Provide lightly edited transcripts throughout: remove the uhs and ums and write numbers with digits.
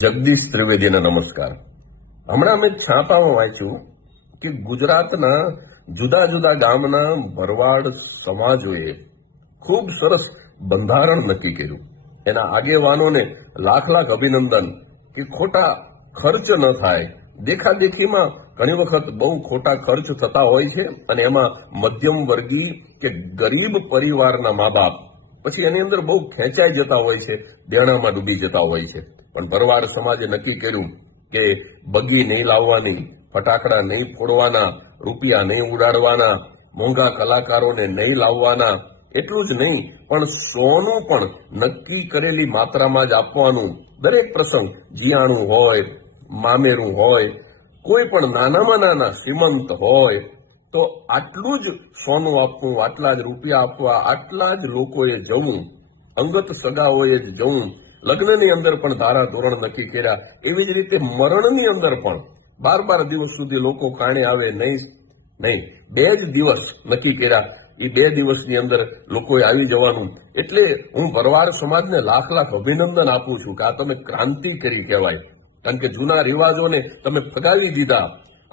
જગદીશ ત્રિવેદીને નમસ્કાર. હમણાં મેં છાપામાં વાંચ્યું કે ગુજરાતના જુદા જુદા ગામના ભરવાડ સમાજોએ ખૂબ સરસ બંધારણ નક્કી કર્યું. એના આગેવાનોને લાખ લાખ અભિનંદન કે ખોટા ખર્ચ ન થાય. દેખાદેખીમાં ઘણી વખત બહુ ખોટા ખર્ચ થતા હોય છે અને એમાં મધ્યમ વર્ગીય કે ગરીબ પરિવારના મા બાપ પછી એની અંદર બહુ ખેંચાઈ જતા હોય છે, દેણામાં ડૂબી જતા હોય છે. પણ ભરવાડ સમાજે નક્કી કર્યું કે બગી નહીં લાવવાની, ફટાકડા નહીં ફોડવાના, રૂપિયા નહીં ઉડાડવાના, મોંઘા કલાકારોને નહીં લાવવાના. એટલું જ નહીં પણ સોનું પણ નક્કી કરેલી માત્રામાં જ આપવાનું. દરેક પ્રસંગ, જીયાણું હોય, મામેરું હોય, કોઈ પણ નાનામાં નાના શ્રીમંત હોય તો આટલું જ સોનું આપવું, આટલા જ રૂપિયા આપવા, આટલા જ લોકોએ જવું, અંગત સગાઓએ જ જવું. લગ્નની અંદર પણ ધારા ધોરણ નક્કી કર્યા. એવી જ રીતે મરણની અંદર પણ 12 દિવસ સુધી લોકો કાણે આવે નહીં. 2 જ દિવસ નક્કી કર્યા. એ 2 દિવસની અંદર લોકોએ આવી જવાનું. એટલે હું ભરવાડ સમાજને લાખ લાખ અભિનંદન આપું છું કે આ તમે ક્રાંતિ કરી કહેવાય. કારણ કે જૂના રિવાજોને તમે ફગાવી દીધા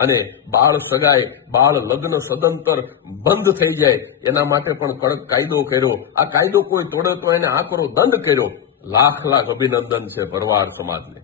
અને બાળ સગાઈ, બાળ લગ્ન સદંતર બંધ થઈ જાય એના માટે પણ કડક કાયદો કર્યો. આ કાયદો કોઈ તોડે તો એને આકરો દંડ કર્યો. લાખ લાખ અભિનંદન છે ભરવાડ સમાજને.